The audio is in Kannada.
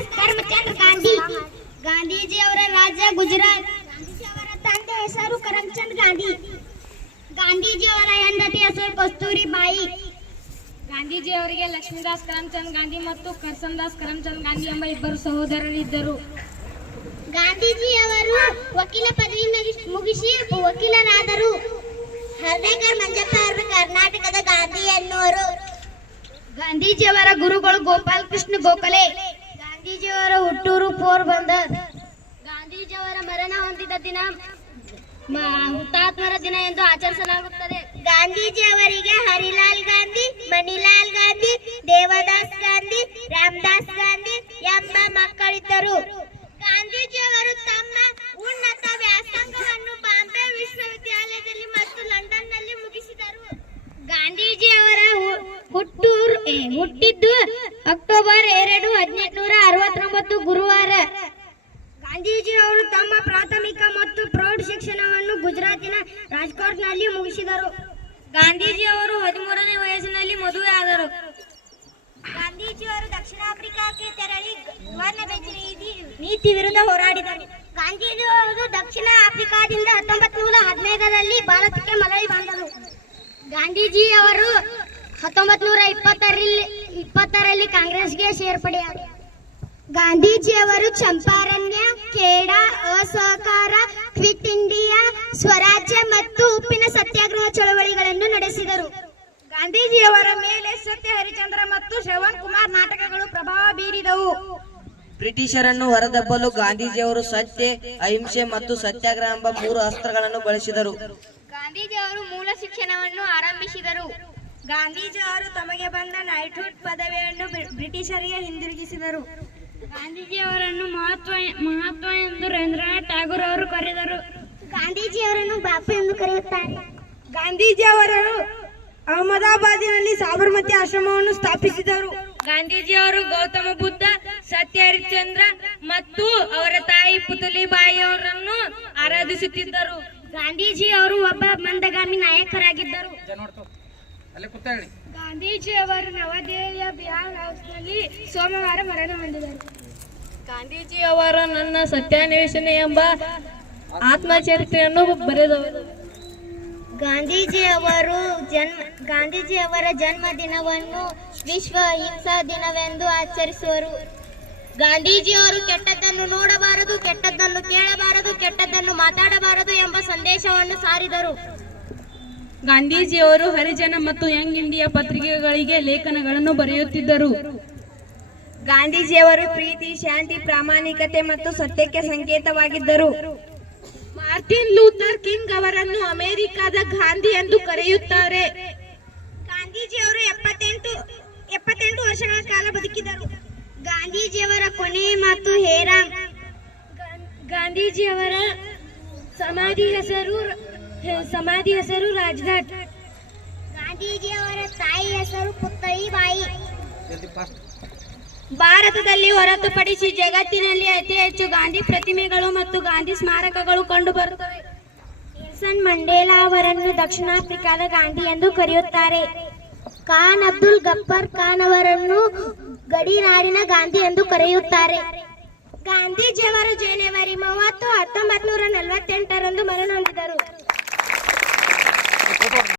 ದಾಸ್ ಕರ್ಮಚಂದ್ ಗಾಂಧಿ ಗಾಂಧೀಜಿಯವರ ರಾಜ್ಯ ಗುಜರಾತ್. ಗಾಂಧೀಜಿಯವರ ತಂದೆ ಹೆಸರು ಕರಮ್ಚಂದ್ ಗಾಂಧಿ. ಗಾಂಧೀಜಿ ಅವರ ಹೆಂಡತಿ ಹೆಸರು ಕಸ್ತೂರಿ ಬಾಯಿ. ಗಾಂಧೀಜಿ ಅವರಿಗೆ ಲಕ್ಷ್ಮೀದಾಸ್ ಕರಮ್ಚಂದ್ ಗಾಂಧಿ ಮತ್ತು ಕರ್ಸನ್ದಾಸ್ ಕರಮ್ಚಂದ್ ಗಾಂಧಿ ಎಂಬ ಇಬ್ಬರು ಸಹೋದರರಿದ್ದರು. ಗಾಂಧೀಜಿಯವರು ವಕೀಲ ಪದವಿ ಮುಗಿಸ್- ಮುಗಿಸಿ ವಕೀಲರಾದರು. ಹರ್ದೇಕರ್ ಮಂಜಪ್ಪ ಅವರು ಕರ್ನಾಟಕದ ಗಾಂಧಿ ಎನ್ನುವರು. ಗಾಂಧೀಜಿಯವರ ಗುರುಗಳು ಗೋಪಾಲ್ ಕೃಷ್ಣ ಗೋಖಲೆ. ಗಾಂಧೀಜಿಯವರ ಹುಟ್ಟೂರು ಪೋರ್ಬಂದರ್ ಗಾಂಧೀಜಿಯವರ ಮರಣ ಹೊಂದಿದ ದಿನ ಹುತಾತ್ಮರ ದಿನ ಎಂದು ಆಚರಿಸಲಾಗುತ್ತದೆ. ಗಾಂಧೀಜಿ ಅವರಿಗೆ ಹರಿಲಾಲ್ ಗಾಂಧಿ ಮಣಿಲಾಲ್ ಗಾಂಧಿ ದೇವದಾಸ್ ಗಾಂಧಿ ರಾಮದಾಸ್ ಗಾಂಧಿ ಎಂಬ ಮಕ್ಕಳಿದ್ದರು ಗಾಂಧೀಜಿಯವರು ತಮ್ಮ ಉನ್ನತ ವ್ಯಾಸಂಗವನ್ನು ಬಾಂಬೆ ವಿಶ್ವವಿದ್ಯಾಲಯದಲ್ಲಿ ಮತ್ತು ಲಂಡನ್ನಲ್ಲಿ ಮುಗಿಸಿದರು ಗಾಂಧೀಜಿಯವರ ಹು- ಹುಟ್ಟೂರು ಏ, ಹುಟ್ಟಿದ್ದು ಅಕ್ಟೋಬರ್ ಎರಡು ಹದಿನೆಂಟುನೂರ ಅರವತ್ತೊಂಬತ್ತು ಗುರುವಾರ. ಗಾಂಧೀಜಿ ಅವರು ತಮ್ಮ ಪ್ರಾಥಮಿಕ ಮತ್ತು ಪ್ರೌಢ ಶಿಕ್ಷಣವನ್ನು ಗುಜರಾತಿನ ರಾಜ್ಕೋಟ್ನಲ್ಲಿ ಮುಗಿಸಿದರು. ಗಾಂಧೀಜಿ ಅವರು ಹದಿಮೂರನೇ ವಯಸ್ಸಿನಲ್ಲಿ ಮದುವೆ ಆದರು. ಗಾಂಧೀಜಿ ಅವರು ದಕ್ಷಿಣ ಆಫ್ರಿಕಾಕ್ಕೆ ತೆರಳಿ ನೀತಿ ವಿರುದ್ಧ ಹೋರಾಡಿದರು. ಗಾಂಧೀಜಿ ಅವರು ದಕ್ಷಿಣ ಆಫ್ರಿಕಾದಿಂದ ಹತ್ತೊಂಬತ್ತು ನೂರ ಹದಿನೈದರಲ್ಲಿ ಭಾರತಕ್ಕೆ ಮರಳಿ ಬಂದರು. ಗಾಂಧೀಜಿಯವರು ಹತ್ತೊಂಬತ್ತು ನೂರ ಇಪ್ಪತ್ತರಲ್ಲಿ ಇಪ್ಪತ್ತರಲ್ಲಿ ಕಾಂಗ್ರೆಸ್ಗೆ ಸೇರ್ಪಡೆಯಾದ ಗಾಂಧೀಜಿಯವರು ಚಂಪಾರಣ್ಯ ಖೇಡ ಅಸಹಕಾರ ಕ್ವಿಟ್ ಇಂಡಿಯಾ ಸ್ವರಾಜ್ಯ ಮತ್ತು ಉಪ್ಪಿನ ಸತ್ಯಾಗ್ರಹ ಚಳವಳಿಗಳನ್ನು ನಡೆಸಿದರು. ಗಾಂಧೀಜಿಯವರ ಮೇಲೆ ಸತ್ಯ ಹರಿಚಂದ್ರ ಮತ್ತು ಶ್ರವಣ್ ಕುಮಾರ್ ನಾಟಕಗಳು ಪ್ರಭಾವ ಬೀರಿದವು. ಬ್ರಿಟಿಷರನ್ನು ಹೊರದಬ್ಬಲು ಗಾಂಧೀಜಿಯವರು ಸತ್ಯ ಅಹಿಂಸೆ ಮತ್ತು ಸತ್ಯಾಗ್ರಹ ಎಂಬ ಮೂರು ಅಸ್ತ್ರಗಳನ್ನು ಬಳಸಿದರು. ಗಾಂಧೀಜಿಯವರು ಮೂಲ ಶಿಕ್ಷಣವನ್ನು ಆರಂಭಿಸಿದರು. ಗಾಂಧೀಜಿಯವರು ತಮಗೆ ಬಂದ ನೈಟ್ಹುಡ್ ಪದವಿಯನ್ನು ಬ್ರಿಟಿಷರಿಗೆ ಹಿಂದಿರುಗಿಸಿದರು. ಗಾಂಧೀಜಿಯವರನ್ನು ಮಹತ್ವ ಮಹತ್ವ ಎಂದು ರವೀಂದ್ರನಾಥ್ ಟ್ಯಾಗೂರ್ ಅವರು ಕರೆದರು. ಗಾಂಧೀಜಿಯವರನ್ನು ಬಾಪು ಎಂದು ಕರೆಯುತ್ತಾರೆ. ಗಾಂಧೀಜಿಯವರು ಅಹಮದಾಬಾದಿನಲ್ಲಿ ಸಾಬರಮತಿ ಆಶ್ರಮವನ್ನು ಸ್ಥಾಪಿಸಿದರು. ಗಾಂಧೀಜಿಯವರು ಗೌತಮ ಬುದ್ಧ ಸತ್ಯ ಹರಿಶ್ಚಂದ್ರ ಮತ್ತು ಅವರ ತಾಯಿ ಪುತಲಿಬಾಯಿ ಅವರನ್ನು ಆರಾಧಿಸುತ್ತಿದ್ದರು. ಗಾಂಧೀಜಿಯವರು ಒಬ್ಬ ಮಂದಗಾಮಿ ನಾಯಕರಾಗಿದ್ದರು. ಗಾಂಧೀಜಿಯವರು ನವದೆಹಲಿಯ ಬಿಹಾರ್ ಹೌಸ್ನಲ್ಲಿ ಸೋಮವಾರ ಮರಣ ಹೊಂದಿದರು. ಗಾಂಧೀಜಿಯವರು ನನ್ನ ಸತ್ಯಾನ್ವೇಷಣೆ ಎಂಬ ಆತ್ಮಚರಿತ್ರೆಯನ್ನು ಬರೆದವರು. ಗಾಂಧೀಜಿಯವರು ಜನ್ಮ ಗಾಂಧೀಜಿಯವರ ಜನ್ಮದಿನವನ್ನು ವಿಶ್ವ ಅಹಿಂಸಾ ದಿನವೆಂದು ಆಚರಿಸುವರು. ಗಾಂಧೀಜಿಯವರು ಕೆಟ್ಟದ್ದನ್ನು ನೋಡಬಾರದು ಕೆಟ್ಟದ್ದನ್ನು ಕೇಳಬಾರದು ಕೆಟ್ಟದ್ದನ್ನು ಮಾತಾಡಬಾರದು ಎಂಬ ಸಂದೇಶವನ್ನು ಸಾರಿದರು. ಗಾಂಧೀಜಿಯವರು ಹರಿಜನ ಮತ್ತು ಯಂಗ್ ಇಂಡಿಯಾ ಪತ್ರಿಕೆಗಳಿಗೆ ಲೇಖನಗಳನ್ನು ಬರೆಯುತ್ತಿದ್ದರು. ಗಾಂಧೀಜಿಯವರು ಪ್ರೀತಿ ಶಾಂತಿ ಪ್ರಾಮಾಣಿಕತೆ ಮತ್ತು ಸತ್ಯಕ್ಕೆ ಸಂಕೇತವಾಗಿದ್ದರು. ಮಾರ್ಟಿನ್ ಲೂಥರ್ ಕಿಂಗ್ ಅವರನ್ನು ಅಮೆರಿಕದ ಗಾಂಧಿ ಎಂದು ಕರೆಯುತ್ತಾರೆ. ಗಾಂಧೀಜಿಯವರು ಎಪ್ಪತ್ತೆಂಟು ಎಪ್ಪತ್ತೆಂಟು ವರ್ಷಗಳ ಕಾಲ ಬದುಕಿದರು. ಗಾಂಧೀಜಿಯವರ ಕೊನೆ ಮಾತು ಹೇರಾಮ್. ಗಾಂಧೀಜಿಯವರ ಸಮಾಧಿ ಹೆಸರು ಸಮಾಧಿ ಹೆಸರು ರಾಜಘಾಟ್. ಗಾಂಧೀಜಿಯವರ ತಾಯಿ ಹೆಸರು ಪುತ್ತಳಿಬಾಯಿ ಭಾರತದಲ್ಲಿ ಹೊರತುಪಡಿಸಿ ಜಗತ್ತಿನಲ್ಲಿ ಅತಿ ಹೆಚ್ಚು ಗಾಂಧಿ ಪ್ರತಿಮೆಗಳು ಮತ್ತು ಗಾಂಧಿ ಸ್ಮಾರಕಗಳು ಕಂಡುಬರುತ್ತವೆ ನೆಲ್ಸನ್ ಮಂಡೇಲಾ ಅವರನ್ನು ದಕ್ಷಿಣ ಆಫ್ರಿಕಾದ ಗಾಂಧಿ ಎಂದು ಕರೆಯುತ್ತಾರೆ. ಖಾನ್ ಅಬ್ದುಲ್ ಗಫರ್ ಖಾನ್ ಅವರನ್ನು ಗಡಿನಾಡಿನ ಗಾಂಧಿ ಎಂದು ಕರೆಯುತ್ತಾರೆ. ಗಾಂಧೀಜಿಯವರು ಜನವರಿ ಮೂವತ್ತು ಹತ್ತೊಂಬತ್ತು ನೂರ ನಲವತ್ತೆಂಟರಂದು ಮರಣ ಹೊಂದಿದರು